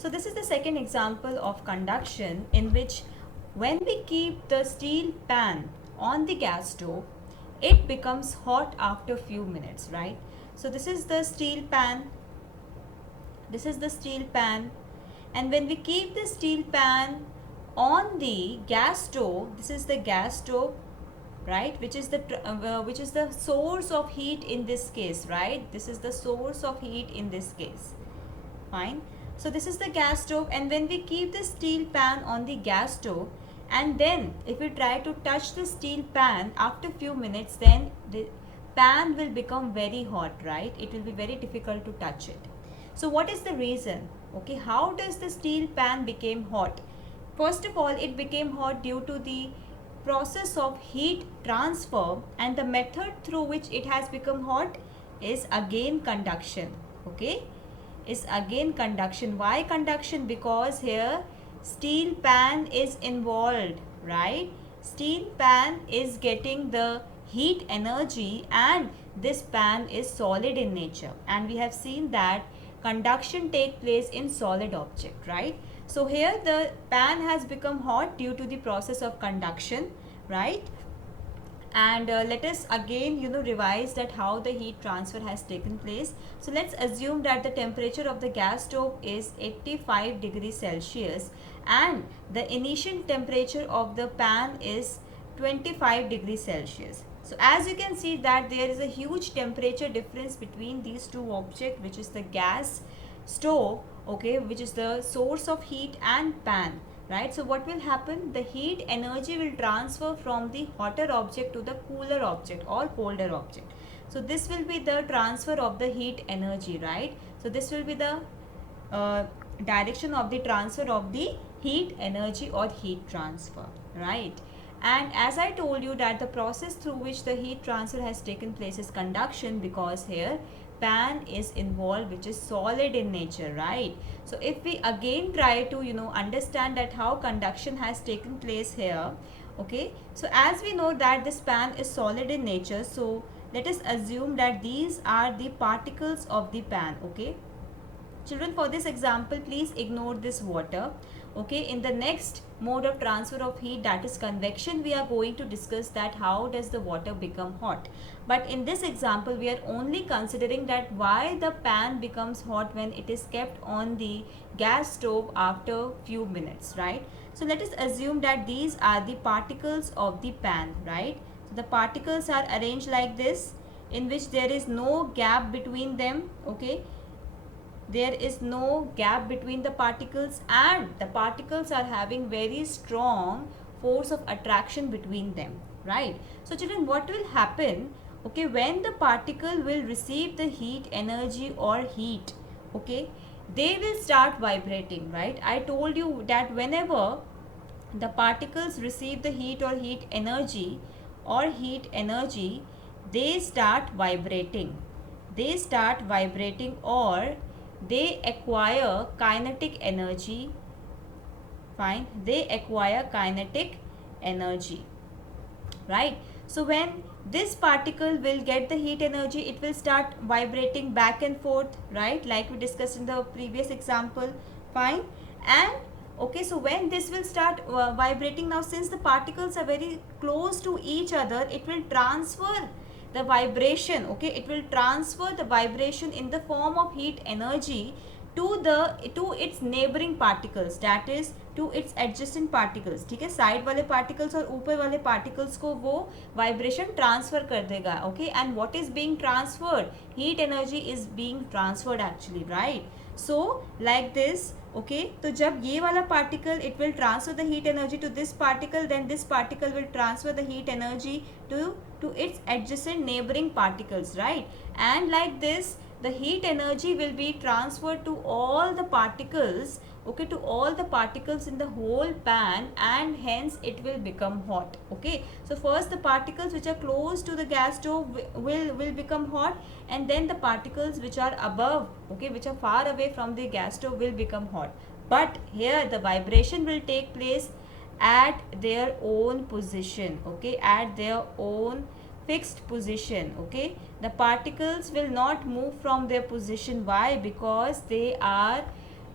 So this is the second example of conduction, in which when we keep the steel pan on the gas stove, it becomes hot after few minutes, right? So this is the steel pan, this is the steel pan, and when we keep the steel pan on the gas stove, this is the gas stove, right, which is the source of heat in this case, right? This is the source of heat in this case. Fine. So this is the gas stove, and when we keep the steel pan on the gas stove, and then if we try to touch the steel pan after few minutes, then the pan will become very hot, right? It will be very difficult to touch it. So what is the reason? Okay, how does the steel pan became hot? First of all, it became hot due to the process of heat transfer, and the method through which it has become hot is again conduction. Okay, is again conduction. Why conduction? Because here steel pan is involved, right? Steel pan is getting the heat energy, and this pan is solid in nature, and we have seen that conduction take place in solid object, right? So here the pan has become hot due to the process of conduction, right? And let us again revise that how the heat transfer has taken place. So let's assume that the temperature of the gas stove is 85 degrees Celsius, and the initial temperature of the pan is 25 degrees Celsius. So as you can see that there is a huge temperature difference between these two objects, which is the gas stove, okay, which is the source of heat, and pan, right? So what will happen? The heat energy will transfer from the hotter object to the cooler object or colder object. So this will be the transfer of the heat energy, right? So this will be the direction of the transfer of the heat energy or heat transfer, right? And as I told you that the process through which the heat transfer has taken place is conduction, because here pan is involved, which is solid in nature, right? So if we again try to understand that how conduction has taken place here, okay, so as we know that this pan is solid in nature, so let us assume that these are the particles of the pan. Okay, children, for this example please ignore this water. Okay, in the next mode of transfer of heat, that is convection, we are going to discuss that how does the water become hot. But in this example we are only considering that why the pan becomes hot when it is kept on the gas stove after few minutes, right? So let us assume that these are the particles of the pan, right? So the particles are arranged like this, in which there is no gap between them. Okay, there is no gap between the particles, and the particles are having very strong force of attraction between them, right? So children, what will happen, okay, when the particle will receive the heat energy or heat, okay, they will start vibrating, right? I told you that whenever the particles receive the heat or heat energy, they start vibrating, or they acquire kinetic energy. Fine, they acquire kinetic energy, right? So when this particle will get the heat energy, it will start vibrating back and forth, right, like we discussed in the previous example. Fine. And okay, so when this will start vibrating, now since the particles are very close to each other, it will transfer the vibration. Okay, it will transfer the vibration in the form of heat energy to its neighboring particles, that is to its adjacent particles. ठीक है, side वाले particles और ऊपर वाले particles को वो vibration transfer कर देगा. Okay, and what is being transferred? Heat energy is being transferred actually, right? So like this. Okay, तो जब ये वाला particle it will transfer the heat energy to this particle, then this particle will transfer the heat energy to its adjacent neighboring particles, right? And like this the heat energy will be transferred to all the particles, okay, to all the particles in the whole pan, and hence it will become hot. Okay, so first the particles which are close to the gas stove will become hot, and then the particles which are above, okay, which are far away from the gas stove will become hot. But here the vibration will take place at their own position. Okay, at their own fixed position. Okay, the particles will not move from their position. Why? Because they are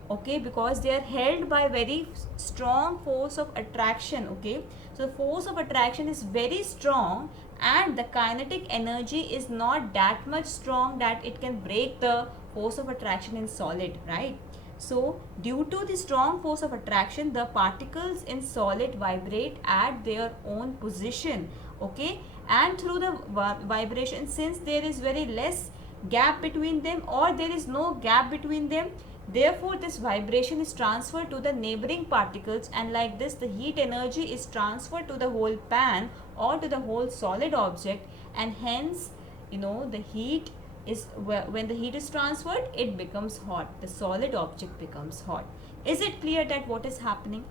okay, because they are held by very strong force of attraction. Okay, so the force of attraction is very strong, and the kinetic energy is not that much strong that it can break the force of attraction in solid, right? So due to the strong force of attraction, the particles in solid vibrate at their own position, okay, and through the vibration, since there is very less gap between them, or there is no gap between them, therefore this vibration is transferred to the neighboring particles, and like this the heat energy is transferred to the whole pan or to the whole solid object, and hence the heat is, when the heat is transferred, it becomes hot, the solid object becomes hot. Is it clear that what is happening?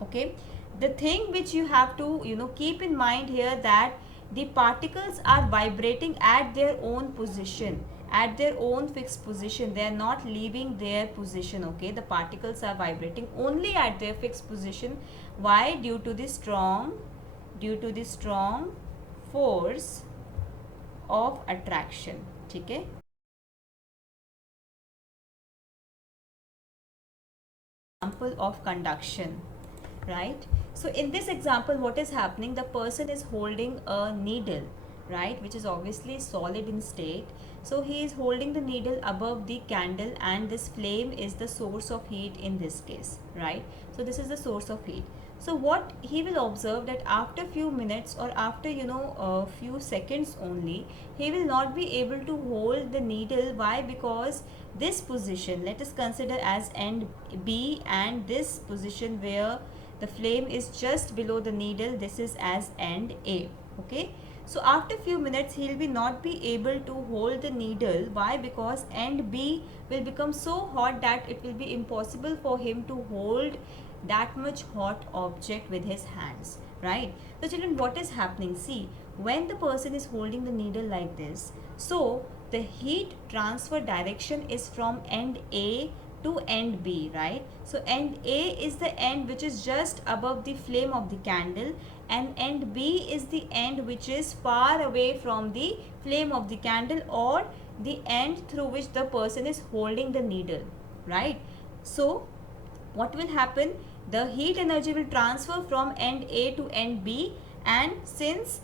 Okay, the thing which you have to keep in mind here, that the particles are vibrating at their own position, at their own fixed position. They are not leaving their position. Okay, the particles are vibrating only at their fixed position. Why? Due to the strong force of attraction. Okay, example of conduction, right? So in this example, what is happening, the person is holding a needle, right, which is obviously solid in state. So he is holding the needle above the candle, and this flame is the source of heat in this case, right? So this is the source of heat. So what he will observe, that after few minutes, or after a few seconds only, he will not be able to hold the needle. Why? Because this position, let us consider as end B, and this position where the flame is just below the needle, this is as end A. Okay, so after few minutes he will be not be able to hold the needle. Why? Because end B will become so hot that it will be impossible for him to hold that much hot object with his hands, right? So children, what is happening? See, when the person is holding the needle like this, so the heat transfer direction is from end A to end B, right? So end A is the end which is just above the flame of the candle, and end B is the end which is far away from the flame of the candle, or the end through which the person is holding the needle, right? So what will happen, the heat energy will transfer from end A to end B, and since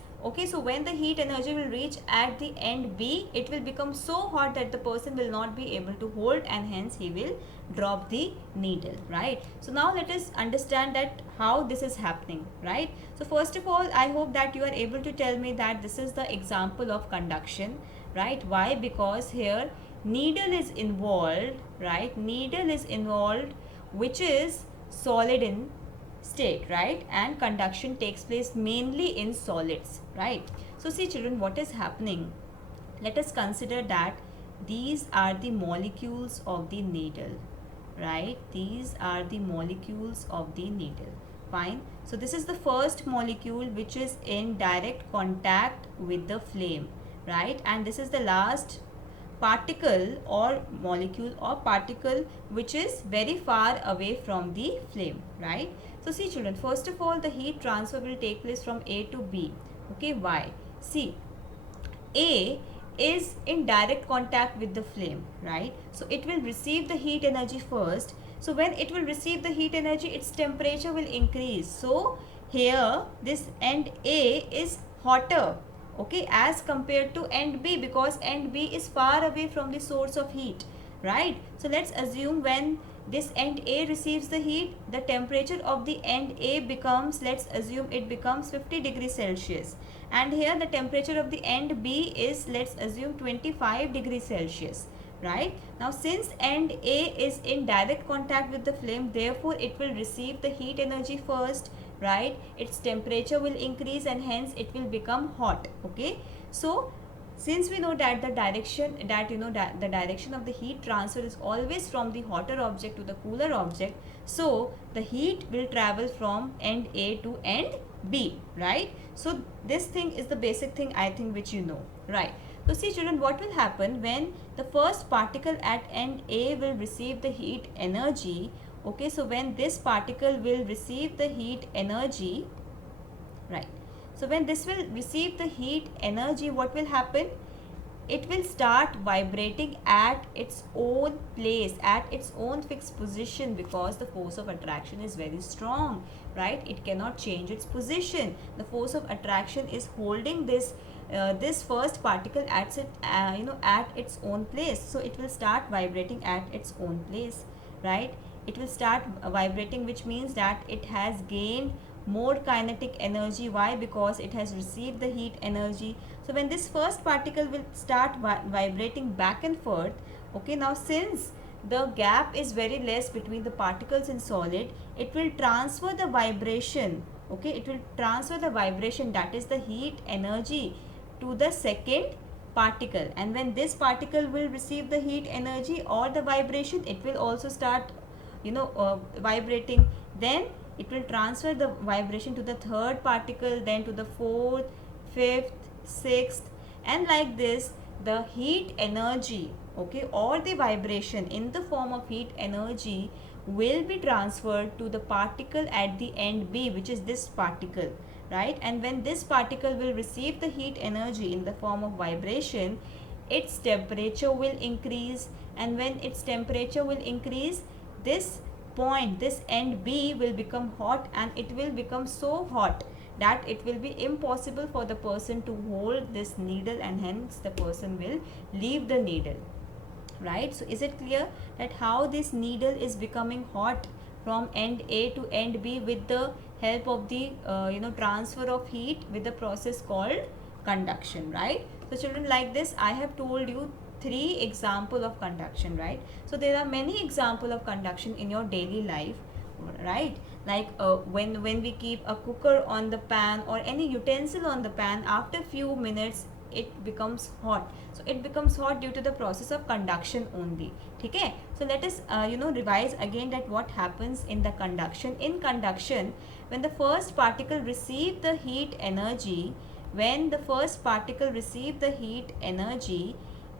so when the heat energy will reach at the end B, it will become so hot that the person will not be able to hold, and hence he will drop the needle, right? So now let us understand that how this is happening, right? So first of all, I hope that you are able to tell me that this is the example of conduction, right? Why? Because here needle is involved, right? Needle is involved, which is solid in state, right? And conduction takes place mainly in solids, right? So see children, what is happening, let us consider that these are the molecules of the needle, right? These are the molecules of the needle. Fine. So this is the first molecule which is in direct contact with the flame, right? And this is the last particle or molecule or particle which is very far away from the flame, right? So see children, first of all, the heat transfer will take place from A to B. Okay, why? See, A is in direct contact with the flame, right? So it will receive the heat energy first. So when it will receive the heat energy, its temperature will increase. So here this end A is hotter, okay, as compared to end B, because end B is far away from the source of heat, right? So let's assume when this end A receives the heat, the temperature of the end A becomes, let's assume it becomes 50 degrees Celsius, and here the temperature of the end B is, let's assume 25 degrees Celsius, right? Now since end A is in direct contact with the flame, therefore it will receive the heat energy first, right? Its temperature will increase, and hence it will become hot. Okay, so since we know that the direction that the direction of the heat transfer is always from the hotter object to the cooler object, so the heat will travel from end A to end B, right? So this thing is the basic thing, I think, which you know, right? So see children, what will happen when the first particle at end A will receive the heat energy. Okay, so when this particle will receive the heat energy, right? So when this will receive the heat energy, what will happen? it will start vibrating at its own place, at its own fixed position, because the force of attraction is very strong, right? It cannot change its position. The force of attraction is holding this first particle at at its own place. So it will start vibrating at its own place, right? It will start vibrating, which means that it has gained more kinetic energy. Why? Because it has received the heat energy. So when this first particle will start vibrating back and forth, okay, now since the gap is very less between the particles in solid, it will transfer the vibration, okay, it will transfer the vibration, that is the heat energy, to the second particle. And when this particle will receive the heat energy or the vibration, it will also start vibrating. Then it will transfer the vibration to the third particle, then to the fourth, fifth, sixth, and like this the heat energy, okay, or the vibration in the form of heat energy will be transferred to the particle at the end B, which is this particle, right? And when this particle will receive the heat energy in the form of vibration, its temperature will increase. And when its temperature will increase, this point, this end B, will become hot, and it will become so hot that it will be impossible for the person to hold this needle, and hence the person will leave the needle, right? So is it clear that how this needle is becoming hot from end A to end B with the help of the transfer of heat with the process called conduction, right? So children, like this I have told you three example of conduction, right? So there are many example of conduction in your daily life, right? Like when we keep a cooker on the pan or any utensil on the pan, after few minutes it becomes hot. So it becomes hot due to the process of conduction only. Okay, so let us revise again that what happens in the conduction. In conduction, when the first particle receive the heat energy,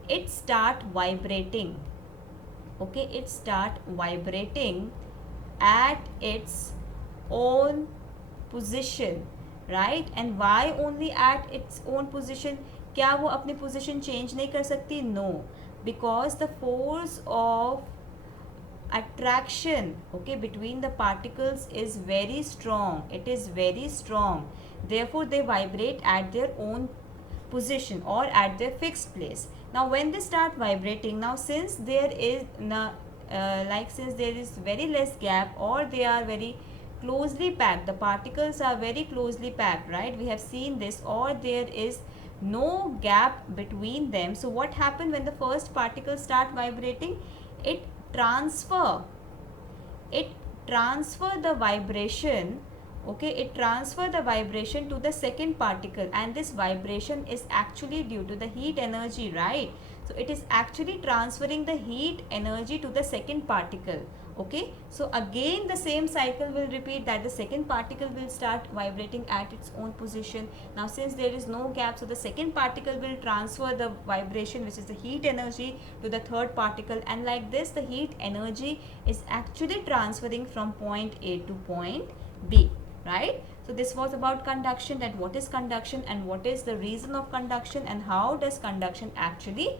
it start vibrating, okay, it start vibrating at its own position, right? And why only at its own position? क्या वो अपनी position change नहीं कर सकती? No, because the force of attraction, okay, between the particles is very strong. It is very strong. Therefore they vibrate at their own position or at their fixed place. Now when they start vibrating, now since there is since there is very less gap, or they are very closely packed, the particles are very closely packed, right? We have seen this, or there is no gap between them. So what happened when the first particle start vibrating? It transfer the vibration, okay, it transfer the vibration to the second particle, and this vibration is actually due to the heat energy, right? So it is actually transferring the heat energy to the second particle, okay? So again the same cycle will repeat, that the second particle will start vibrating at its own position. Now since there is no gap, so the second particle will transfer the vibration, which is the heat energy, to the third particle, and like this the heat energy is actually transferring from point A to point B, right? So this was about conduction, that what is conduction and what is the reason of conduction and how does conduction actually